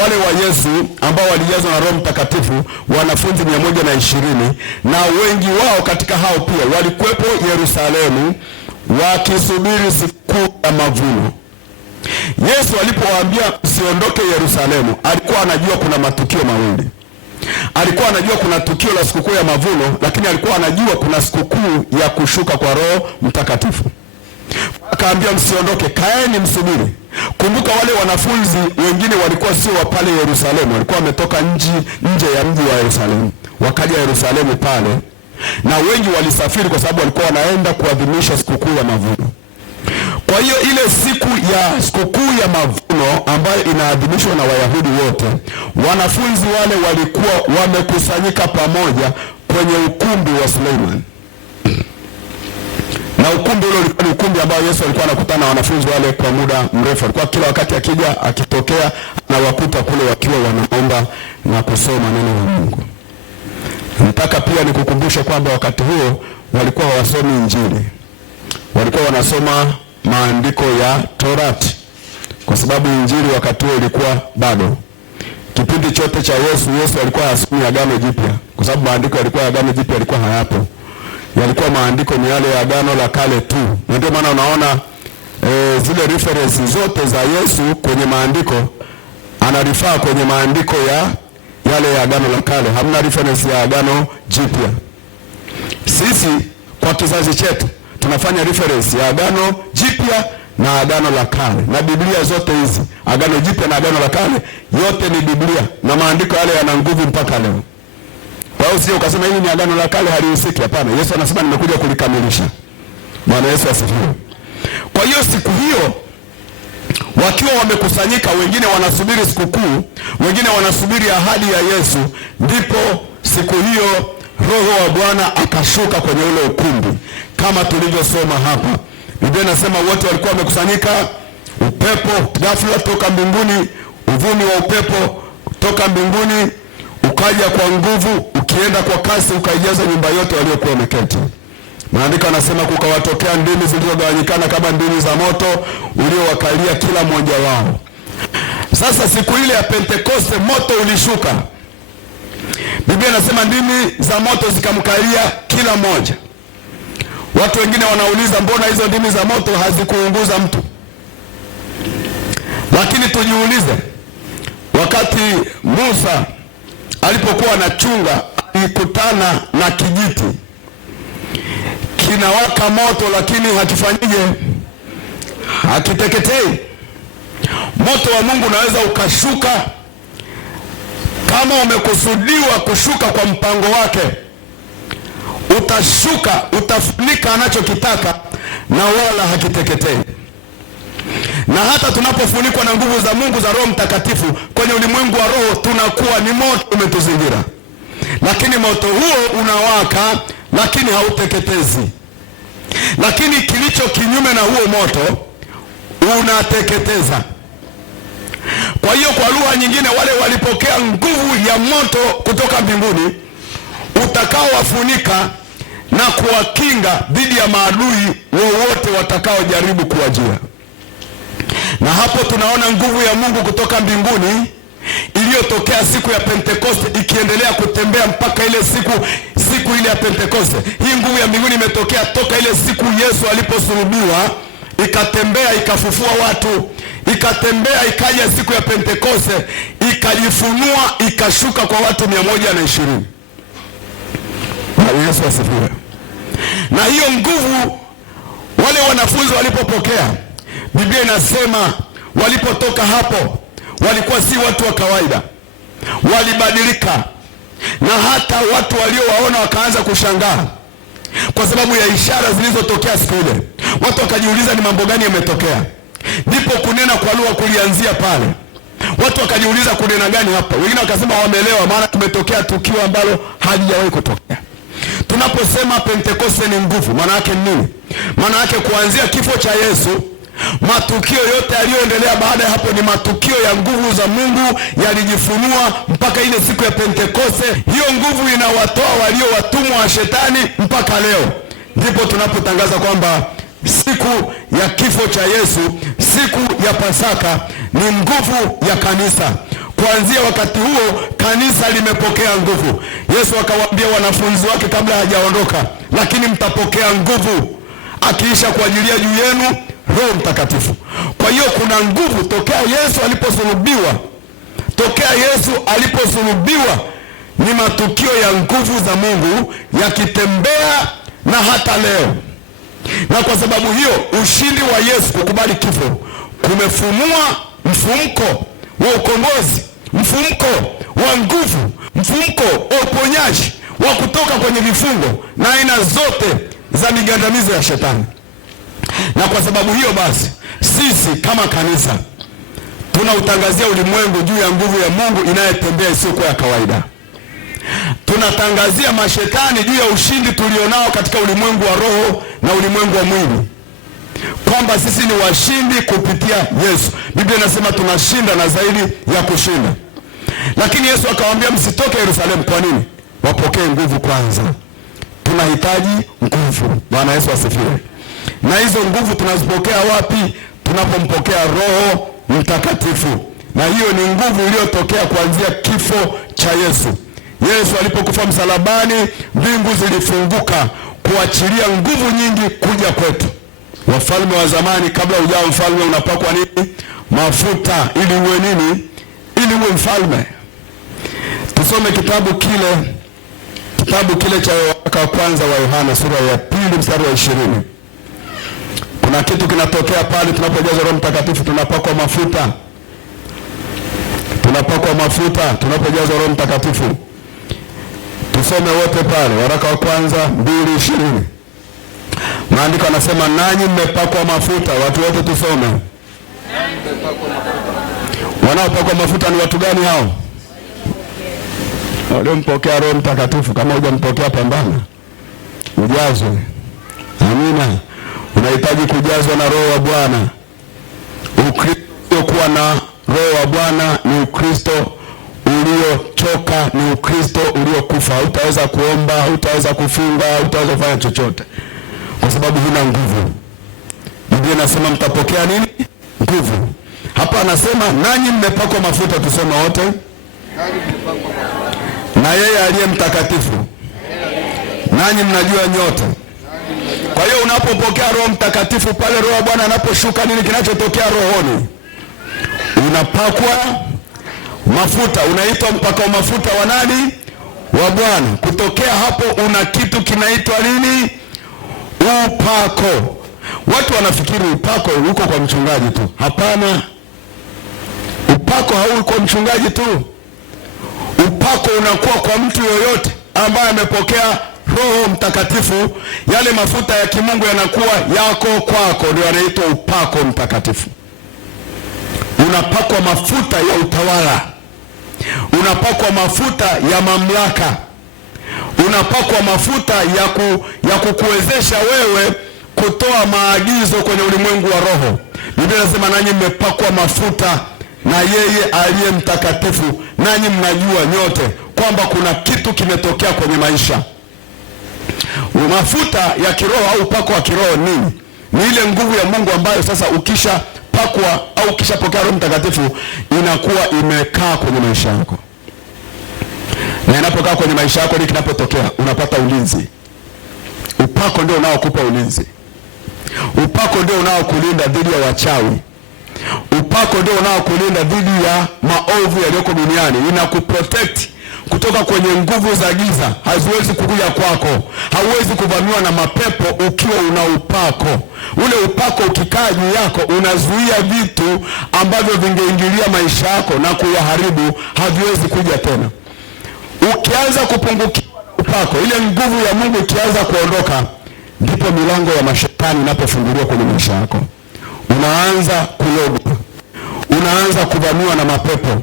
wale wa Yesu ambao walijazwa na Roho Mtakatifu, wanafunzi 120, na wengi wao katika hao pia walikuwepo Yerusalemu wakisubiri siku ya mavuno. Yesu alipowaambia usiondoke Yerusalemu, alikuwa anajua kuna matukio mawili. Alikuwa anajua kuna tukio la sikukuu ya mavuno, lakini alikuwa anajua kuna sikukuu ya kushuka kwa Roho Mtakatifu. akaambia msiondoke, kaeni msubiri. Kumbuka wale wanafunzi wengine walikuwa sio wa pale Yerusalemu, walikuwa wametoka nje ya mji wa Yerusalemu, wakaja Yerusalemu pale, na wengi walisafiri kwa sababu walikuwa wanaenda kuadhimisha sikukuu ya mavuno. Kwa hiyo ile siku ya sikukuu ya mavuno ambayo inaadhimishwa na Wayahudi wote, wanafunzi wale walikuwa wamekusanyika pamoja kwenye ukumbi wa Suleiman. Na ukumbi ule ulikuwa ni ukumbi ambao Yesu alikuwa anakutana na wanafunzi wale kwa muda mrefu. Alikuwa kila wakati akija, akitokea na wakuta kule wakiwa wanaomba na kusoma neno la Mungu. Nataka pia nikukumbushe kwamba wakati huo walikuwa hawasomi Injili. Walikuwa wanasoma maandiko ya Torati, kwa sababu Injili wakati huo ilikuwa bado. Kipindi chote cha Yesu alikuwa hasomi Agano Jipya, kwa sababu maandiko yalikuwa Agano Jipya yalikuwa hayapo. Yalikuwa maandiko ni yale ya Agano la Kale tu. Ndio maana unaona zile references zote za Yesu kwenye maandiko anarifaa kwenye maandiko yale ya Agano la Kale. Hamna reference ya Agano Jipya. Sisi kwa kizazi chetu tunafanya reference ya Agano Jipya na Agano la Kale. Na Biblia zote hizi, Agano Jipya na Agano la Kale, yote ni Biblia na maandiko yale yana nguvu mpaka leo. Kwa hiyo sio ukasema hili ni Agano la Kale halihusiki. Hapana, Yesu anasema nimekuja kulikamilisha. Bwana Yesu asifiwe. Kwa hiyo siku hiyo wakiwa wamekusanyika, wengine wanasubiri sikukuu, wengine wanasubiri ahadi ya Yesu, ndipo siku hiyo Roho wa Bwana akashuka kwenye ule ukumbi kama tulivyosoma hapa. Biblia inasema wote walikuwa wamekusanyika, upepo ghafla toka mbinguni, uvumi wa upepo toka mbinguni ukaja kwa nguvu, ukienda kwa kasi, ukaijaza nyumba yote waliokuwa wameketi. Maandiko yanasema kukawatokea ndimi zilizogawanyikana kama ndimi za moto uliowakalia kila mmoja wao. Sasa siku ile ya Pentekoste moto ulishuka. Biblia inasema ndimi za moto zikamkalia kila mmoja. Watu wengine wanauliza mbona hizo ndimi za moto hazikuunguza mtu? Lakini tujiulize, wakati Musa alipokuwa anachunga, alikutana na kijiti kinawaka moto, lakini hakifanyije? Hakiteketei. Moto wa Mungu unaweza ukashuka kama umekusudiwa kushuka kwa mpango wake. Utashuka, utafunika anachokitaka na wala hakiteketei. Na hata tunapofunikwa na nguvu za Mungu za Roho Mtakatifu kwenye ulimwengu wa roho, tunakuwa ni moto umetuzingira. Lakini moto huo unawaka, lakini hauteketezi. Lakini kilicho kinyume na huo moto unateketeza. Kwa hiyo kwa lugha nyingine, wale walipokea nguvu ya moto kutoka mbinguni utakaowafunika na kuwakinga dhidi ya maadui wowote watakaojaribu kuwajia. Na hapo tunaona nguvu ya Mungu kutoka mbinguni iliyotokea siku ya Pentekoste ikiendelea kutembea mpaka ile siku ile ya Pentekoste. Hii nguvu ya mbinguni imetokea toka ile siku Yesu aliposulubiwa, ikatembea ikafufua watu, ikatembea ikaja siku ya Pentekoste, ikajifunua ikashuka kwa watu 120. Yesu asifiwe. Na hiyo nguvu wale wanafunzi walipopokea, Biblia inasema walipotoka hapo walikuwa si watu wa kawaida, walibadilika. Na hata watu waliowaona wakaanza kushangaa kwa sababu ya ishara zilizotokea siku ile. Watu wakajiuliza ni mambo gani yametokea. Ndipo kunena kwa lugha kulianzia pale. Watu wakajiuliza kunena gani hapa. Wengine wakasema wameelewa, maana tumetokea tukio ambalo halijawahi kutokea. Tunaposema Pentekoste ni nguvu, maana yake nini? Maana yake kuanzia kifo cha Yesu, matukio yote yaliyoendelea baada ya hapo ni matukio ya nguvu za Mungu yalijifunua mpaka ile siku ya Pentekoste. Hiyo nguvu inawatoa walio watumwa wa shetani mpaka leo. Ndipo tunapotangaza kwamba siku ya kifo cha Yesu, siku ya Pasaka, ni nguvu ya kanisa. Kuanzia wakati huo kanisa limepokea nguvu. Yesu akawaambia wanafunzi wake kabla hajaondoka, lakini mtapokea nguvu akiisha kuajilia juu yenu Roho Mtakatifu. Kwa hiyo kuna nguvu tokea Yesu aliposulubiwa. Tokea Yesu aliposulubiwa ni matukio ya nguvu za Mungu yakitembea, na hata leo Na kwa sababu hiyo ushindi wa Yesu kukubali kifo kumefumua mfumko wa ukombozi, mfumko wa nguvu, mfumko wa uponyaji wa kutoka kwenye vifungo na aina zote za migandamizo ya shetani. Na kwa sababu hiyo basi, sisi kama kanisa tunautangazia ulimwengu juu ya nguvu ya Mungu inayotembea isiyokuwa ya kawaida. Tunatangazia mashetani juu ya ushindi tulionao katika ulimwengu wa roho na ulimwengu wa mwili, kwamba sisi ni washindi kupitia Yesu. Biblia inasema tunashinda na zaidi ya kushinda. Lakini Yesu akawaambia msitoke Yerusalemu. Kwa nini? Wapokee nguvu kwanza. Tunahitaji nguvu. Bwana Yesu asifiwe. Na hizo nguvu tunazipokea wapi? Tunapompokea Roho Mtakatifu. Na hiyo ni nguvu iliyotokea kuanzia kifo cha Yesu. Yesu alipokufa msalabani, mbingu zilifunguka kuachilia nguvu nyingi kuja kwetu. Wafalme wa zamani, kabla hujao mfalme unapakwa nini? Mafuta, ili uwe nini? Ili uwe mfalme. Tusome kitabu kile cha waraka wa kwanza wa Yohana sura ya 2 mstari wa 20. Kuna kitu kinatokea pale tunapojazwa Roho Mtakatifu, tunapakwa mafuta. Tunapakwa mafuta tunapojazwa Roho Mtakatifu. Tusome wote pale waraka wa kwanza 2:20. Maandiko yanasema nanyi mmepakwa mafuta. Watu wote tusome. Wanaopakwa mafuta ni watu gani hao? Waliompokea Roho Mtakatifu. Kama hujampokea, pambana ujazwe. Amina. Unahitaji kujazwa na Roho wa Bwana. Ukristo kuwa na Roho wa Bwana ni Ukristo uliochoka, ni Ukristo uliokufa. Hutaweza kuomba, hutaweza kufunga, hutaweza kufanya chochote kwa sababu huna nguvu. Biblia inasema mtapokea nini? Nguvu. Hapa anasema nanyi mmepakwa mafuta. Tusome wote. Na yeye aliye mtakatifu, nanyi mnajua nyote. Kwa hiyo unapopokea Roho Mtakatifu pale, Roho wa Bwana anaposhuka, nini kinachotokea rohoni? Unapakwa mafuta. Unaitwa mpaka mafuta wa nani? Wa Bwana. Kutokea hapo una kitu kinaitwa nini? Upako. Watu wanafikiri upako uko kwa mchungaji tu. Hapana. Upako hauko kwa mchungaji tu. Upako unakuwa kwa mtu yoyote ambaye amepokea Roho Mtakatifu. Yale mafuta ya kimungu yanakuwa yako kwako, ndio yanaitwa upako mtakatifu. Unapakwa mafuta ya utawala, unapakwa mafuta ya mamlaka, unapakwa mafuta ya kukuwezesha wewe kutoa maagizo kwenye ulimwengu wa roho. Biblia inasema nanyi mmepakwa mafuta na yeye aliye mtakatifu, nanyi mnajua nyote kwamba kuna kitu kimetokea kwenye maisha. Mafuta ya kiroho au upako wa kiroho nini? Ni ile nguvu ya Mungu ambayo sasa ukishapakwa au ukishapokea Roho Mtakatifu inakuwa imekaa kwenye maisha yako. Na inapokaa kwenye maisha yako, ni kinapotokea unapata ulinzi. Upako ndio unaokupa ulinzi. Upako ndio unaokulinda dhidi ya wachawi. Upako ndio unaokulinda dhidi ya maovu yaliyoko duniani. Inakuprotect kutoka kwenye nguvu za giza. Haziwezi kukuja kwako. Hauwezi kuvamiwa na mapepo ukiwa una upako. Ule upako ukikaa juu yako unazuia vitu ambavyo vingeingilia maisha yako na kuyaharibu, haviwezi kuja tena. Ukianza kupungukiwa upako, ile nguvu ya Mungu ikianza kuondoka, ndipo milango ya mashetani inapofunguliwa kwenye maisha yako. Unaanza kulogwa, unaanza kuvamiwa na mapepo,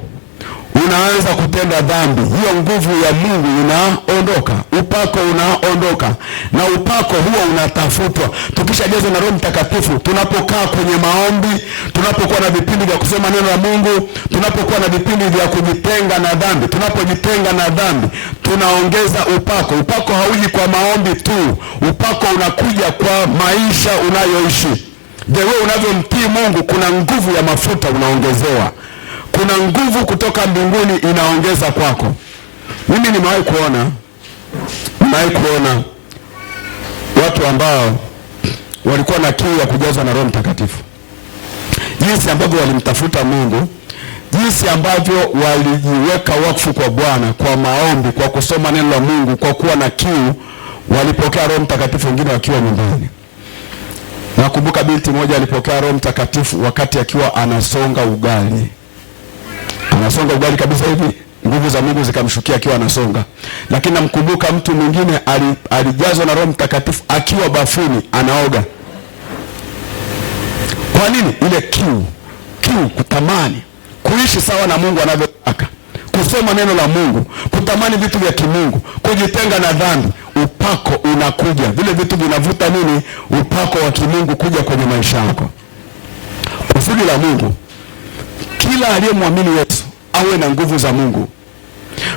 unaanza kutenda dhambi. Hiyo nguvu ya Mungu inaondoka, upako unaondoka, na upako huo unatafutwa. Tukishajazwa na Roho Mtakatifu, tunapokaa kwenye maombi, tunapokuwa na vipindi vya kusoma neno la Mungu, tunapokuwa na vipindi vya kujitenga na dhambi, tunapojitenga na dhambi, tunaongeza upako. Upako hauji kwa maombi tu, upako unakuja kwa maisha unayoishi. The way unavyomtii Mungu, kuna nguvu ya mafuta unaongezewa. Kuna nguvu kutoka mbinguni inaongeza kwako. Mimi nimewahi kuona watu ambao walikuwa na kiu ya kujazwa na Roho Mtakatifu, jinsi ambavyo walimtafuta Mungu, jinsi ambavyo walijiweka wakfu kwa Bwana, kwa maombi, kwa kusoma neno la Mungu, kwa kuwa na kiu, walipokea Roho Mtakatifu, wengine wakiwa nyumbani. Nakumbuka binti moja alipokea Roho Mtakatifu wakati akiwa anasonga ugali. Anasonga ugali kabisa hivi, nguvu za Mungu zikamshukia akiwa anasonga. Lakini namkumbuka mtu mwingine alijazwa na Roho Mtakatifu akiwa bafuni anaoga. Kwa nini? Ile kiu, kutamani kuishi sawa na Mungu anavyotaka, kusoma neno la Mungu, kutamani vitu vya kimungu, kujitenga na dhambi. Upako unakuja, vile vitu vinavuta nini? Upako wa kimungu kuja kwenye maisha yako. Kusudi la Mungu, kila aliyemwamini Yesu awe na nguvu za Mungu.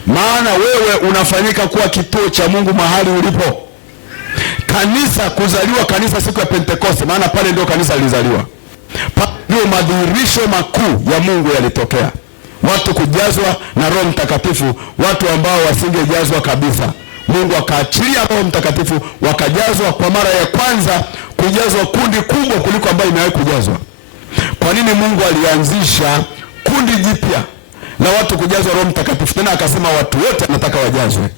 Maana wewe unafanyika kuwa kituo cha Mungu mahali ulipo. Kanisa, kuzaliwa kanisa siku ya Pentekoste, maana pale ndio kanisa lilizaliwa. Ndio madhihirisho makuu ya Mungu yalitokea. Watu kujazwa na Roho Mtakatifu, watu ambao wasingejazwa kabisa. Mungu akaachilia Roho Mtakatifu, wakajazwa kwa mara ya kwanza, kujazwa kundi kubwa kuliko ambayo imewahi kujazwa. Kwa nini Mungu alianzisha kundi jipya la watu kujazwa Roho Mtakatifu, tena akasema watu wote anataka wajazwe?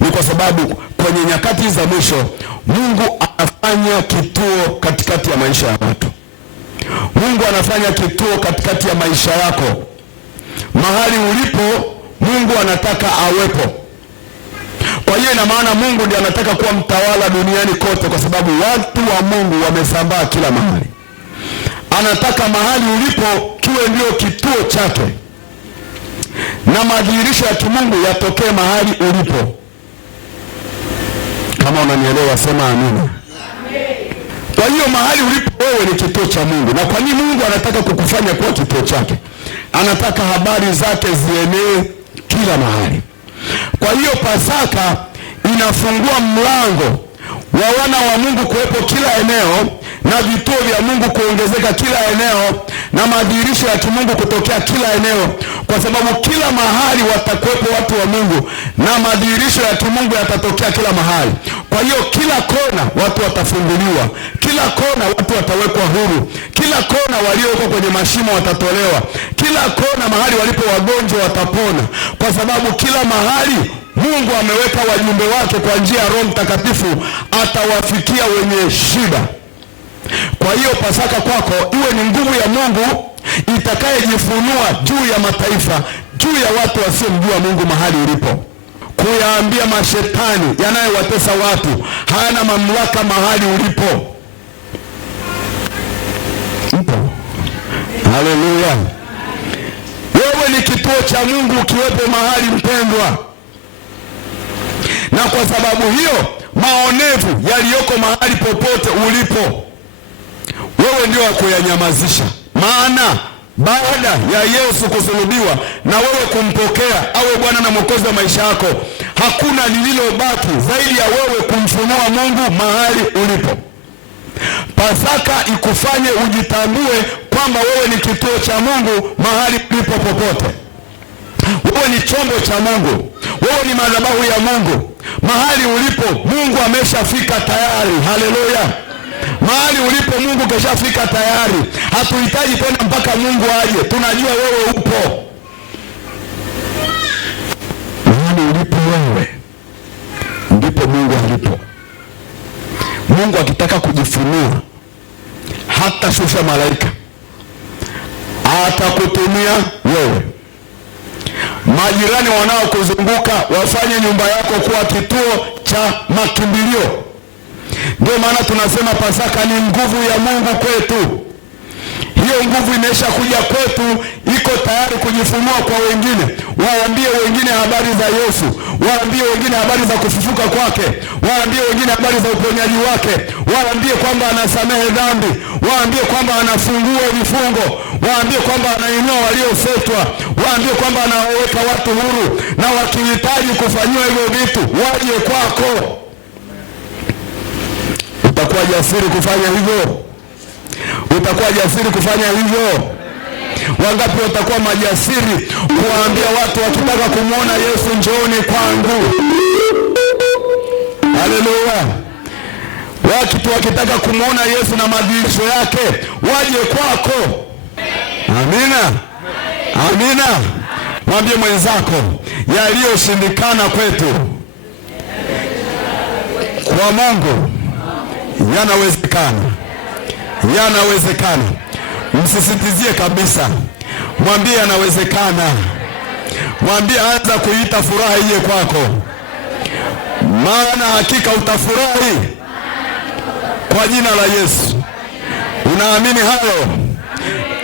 Ni kwa sababu kwenye nyakati za mwisho Mungu anafanya kituo katikati ya maisha ya watu. Mungu anafanya kituo katikati ya maisha yako. Mahali ulipo Mungu anataka awepo. Kwa hiyo ina maana Mungu ndiye anataka kuwa mtawala duniani kote, kwa sababu watu wa Mungu wamesambaa kila mahali. Anataka mahali ulipo kiwe ndio kituo chake, na madhihirisho ya kimungu yatokee mahali ulipo. Kama unanielewa sema amina. Kwa hiyo mahali ulipo wewe ni kituo cha Mungu. Na kwa nini Mungu anataka kukufanya kuwa kituo chake? Anataka habari zake zienee kila mahali. Kwa hiyo Pasaka inafungua mlango wa wana wa Mungu kuwepo kila eneo, na vituo vya Mungu kuongezeka kila eneo, na madhihirisho ya kimungu kutokea kila eneo, kwa sababu kila mahali watakuwepo watu wa Mungu na madhihirisho ya kimungu yatatokea kila mahali. Kwa hiyo kila kona watu watafunguliwa, kila kona watu watawekwa huru, kila kona walioko kwenye mashimo watatolewa, kila kona mahali walipo wagonjwa watapona, kwa sababu kila mahali Mungu ameweka wajumbe wake kwa njia ya Roho Mtakatifu, atawafikia wenye shida. Kwa hiyo Pasaka kwako iwe ni nguvu ya Mungu itakayejifunua juu ya mataifa, juu ya watu wasiomjua Mungu mahali ulipo. Kuyaambia mashetani yanayowatesa watu hayana mamlaka mahali ulipo. Mpo? Haleluya. Wewe ni kituo cha Mungu ukiwepo mahali, mpendwa. Na kwa sababu hiyo maonevu yaliyoko mahali popote ulipo, wewe ndio wa kuyanyamazisha. Maana baada ya Yesu kusulubiwa na wewe kumpokea awe Bwana na Mwokozi wa maisha yako, hakuna lililobaki zaidi ya wewe kumfunua Mungu mahali ulipo. Pasaka ikufanye ujitambue kwamba wewe ni kituo cha Mungu mahali ulipo popote. Wewe ni chombo cha Mungu, wewe ni madhabahu ya Mungu. Mahali ulipo Mungu ameshafika tayari. Haleluya. Mahali ulipo Mungu keshafika tayari. Hatuhitaji tena mpaka Mungu aje, tunajua wewe upo. Mahali ulipo wewe ndipo Mungu alipo. Mungu akitaka kujifunua hata shusha malaika, atakutumia wewe. Majirani wanaokuzunguka wafanye nyumba yako kuwa kituo cha makimbilio. Ndio maana tunasema Pasaka ni nguvu ya Mungu kwetu. Hiyo nguvu imesha kuja kwetu, iko tayari kujifunua kwa wengine. Waambie wengine habari za Yesu, waambie wengine habari za kufufuka kwake, waambie wengine habari za uponyaji wake, waambie kwamba anasamehe dhambi, waambie kwamba anafungua vifungo, waambie kwamba anainua waliofutwa, waambie kwamba anaweka watu huru, na wakihitaji kufanyiwa hivyo vitu waje kwako. Utakuwa jasiri kufanya hivyo? Utakuwa jasiri kufanya hivyo? Wangapi watakuwa majasiri kuwaambia watu wakitaka kumwona Yesu, njooni kwangu? Haleluya. Watu wakitaka kumwona Yesu na madhihirisho yake waje kwako. Amina. Amina. Mwambie mwenzako, yaliyoshindikana kwetu kwa Mungu yanawezekana. yanawezekana. Msisitizie kabisa, mwambie yanawezekana. Mwambie anza kuita furaha ije kwako, maana hakika utafurahi kwa jina la Yesu. Unaamini hayo?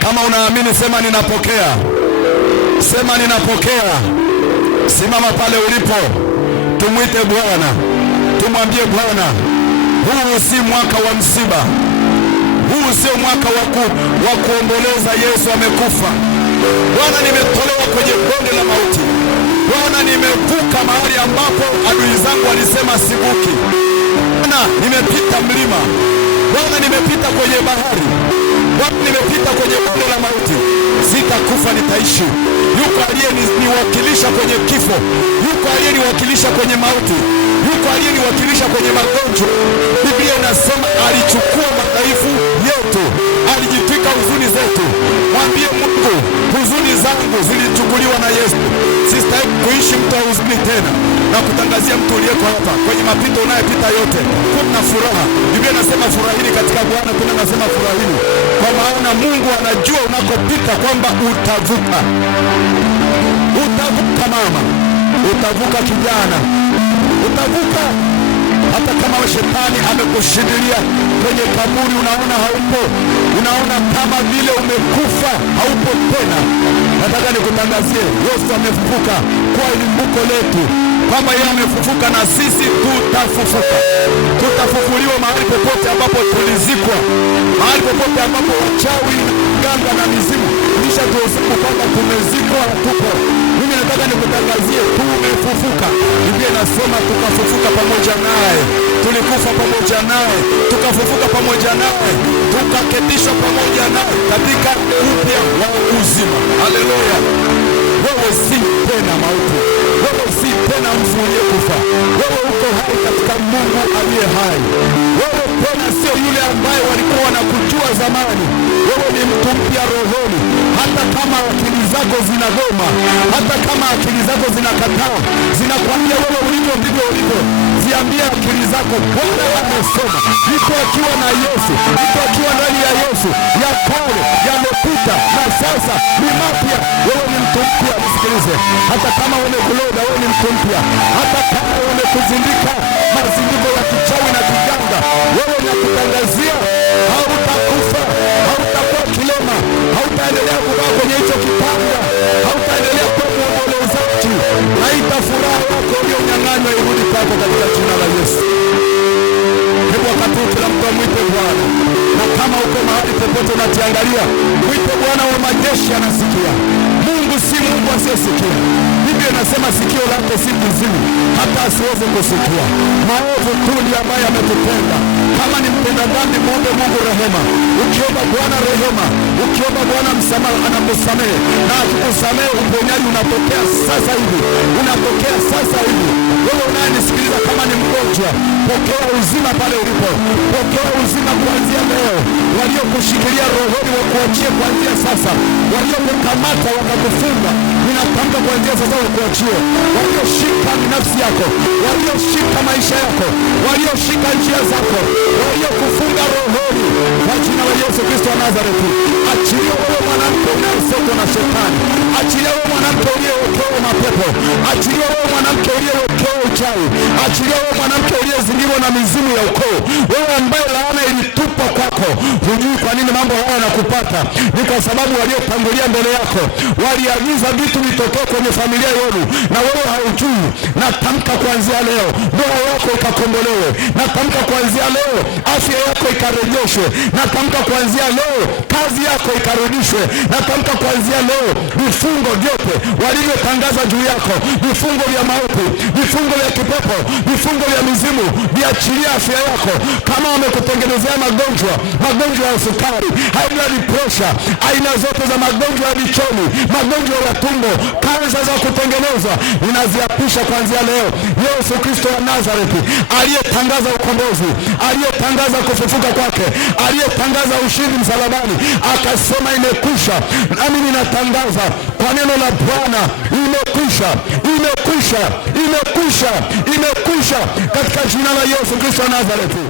Kama unaamini sema ninapokea. Sema ninapokea. Simama pale ulipo, tumwite Bwana, tumwambie Bwana, huu si mwaka wa msiba, huu sio mwaka wa kuomboleza Yesu amekufa. Bwana, nimetolewa kwenye bonde la mauti. Bwana, nimevuka mahali ambapo adui zangu walisema sivuki. Bwana, nimepita mlima. Bwana, nimepita kwenye bahari. Bwana, nimepita kwenye bonde la mauti. Sitakufa, nitaishi. Yuko aliyeniwakilisha kwenye kifo, yuko aliyeniwakilisha kwenye mauti, yuko aliyeniwakilisha kwenye magonjwa. Biblia inasema alichukua madhaifu yetu, alijitwika huzuni zetu. Mwambie Mungu, huzuni zangu zilichukuliwa na Yesu. Sistahili kuishi mtu wa huzuni tena. Na kutangazia mtu uliyeko hapa, kwenye mapito unayopita yote, kuna furaha. Biblia inasema furahini katika Bwana, kuna nasema furahini, kwa maana Mungu anajua unakopita kwamba utavuka. Utavuka mama, utavuka kijana, utavuka. Hata kama shetani amekushindilia kwenye kaburi, unaona haupo, unaona kama vile umekufa, haupo tena. Nataka nikutangazie Yesu amefufuka kwa ilimbuko letu, kwamba yeye amefufuka na sisi tutafufuka. Tutafufuliwa mahali popote ambapo tulizikwa, mahali popote ambapo wachawi, ganga na mizimu kisha tuusiku kwamba tumezikwa, hatupo. Mimi nataka nikutangazie tumefufuka. Biblia inasema tukafufuka pamoja naye, tulikufa pamoja naye, tukafufuka pamoja naye, tukaketishwa pamoja naye katika upya wa uzima. Haleluya! Wewe si tena mauti, wewe si tena mfu uliyekufa. Wewe uko hai katika Mungu aliye hai. Wewe tena sio yule ambaye walikuwa wanakujua zamani. Wewe ni mtu mpya rohoni. Hata kama akili zako zinagoma, hata kama akili zako zinakataa, zinakwambia wewe ulivyo ndivyo ulivyo, ziambie akili zako, Bwana amesema, niko akiwa na Yesu, niko akiwa ndani ya Yesu, ya kale yamepita na sasa ni mapya. Wewe ni mtu mpya. Nisikilize, hata kama wamekuloga, wewe ni mtu mpya. Hata kama wamekuzindika mazindiko ya kichawi na kiganga, wewe nakutangazia hautakufa, hautakuwa kilema, hautaendelea kukaa kwenye hicho kitanda, hautaendelea kuwa mwombolezaji. Naita furaha yako uliyonyang'anywa irudi kwako katika jina la Yesu. Hebu wakati kila mtu amwite Bwana, na kama uko mahali popote unatiangalia, mwite Bwana wa majeshi, anasikia. Mungu si Mungu asiyesikia. Biblia inasema sikio lake si kiziwi hata asiweze kusikia. Maovu tu ndiyo ambaye ametupenda. Kama ni mpenda dhambi, muombe Mungu rehema. Ukiomba Bwana rehema, ukiomba Bwana msamaha, anakusamehe. Na akikusamehe, uponyaji unatokea sasa hivi, unatokea sasa hivi. Wewe unayenisikiliza, kama ni mgonjwa, pokea uzima pale ulipo. Pokea uzima kuanzia leo. Waliokushikilia rohoni wakuachie kuanzia sasa. Waliokukamata wakakufunga, ninatamka kuanzia sasa wakuachie. Walioshika nafsi yako, walioshika maisha yako, walioshika njia zako, waliokufunga rohoni, kwa jina la Yesu Kristo wa Nazareti, achilia wewe mwanamke unayesokwa na shetani. Achilia wewe mwanamke uliyewekewa mapepo. Achilia wewe mwanamke uliyewekewa uchawi. Achilia wewe mwanamke uliyezingirwa na mizimu ya ukoo. Wewe ambaye laana ilitupwa kwako, hujui kwa nini mambo haya yanakupata. Ni kwa sababu waliotangulia mbele yako waliagiza vitu vitokee kwenye familia yenu na wewe haujui. Natamka kuanzia leo ndoa yako ikakombolewe. Natamka kuanzia leo afya yako ikarejeshwe. Natamka kuanzia leo kazi yako ikarudishwe. Natamka kuanzia leo vifungo vyote walivyotangaza juu yako, vifungo vya mauti, vifungo vya kipepo, vifungo vya mizimu, viachilia afya yako. Kama wamekutengenezea magonjwa ya sukari, high blood pressure, aina zote za magonjwa ya vichoni, magonjwa ya tumbo, kansa za kutengenezwa, ninaziapisha kuanzia leo. Yesu Kristo wa Nazareti, aliyetangaza ukombozi, aliyetangaza kufufuka kwake, aliyetangaza ushindi msalabani, akasema imekwisha. Nami ninatangaza kwa neno la Bwana, imekwisha, imekwisha, imekwisha, imekwisha, katika jina la Yesu Kristo wa Nazareti.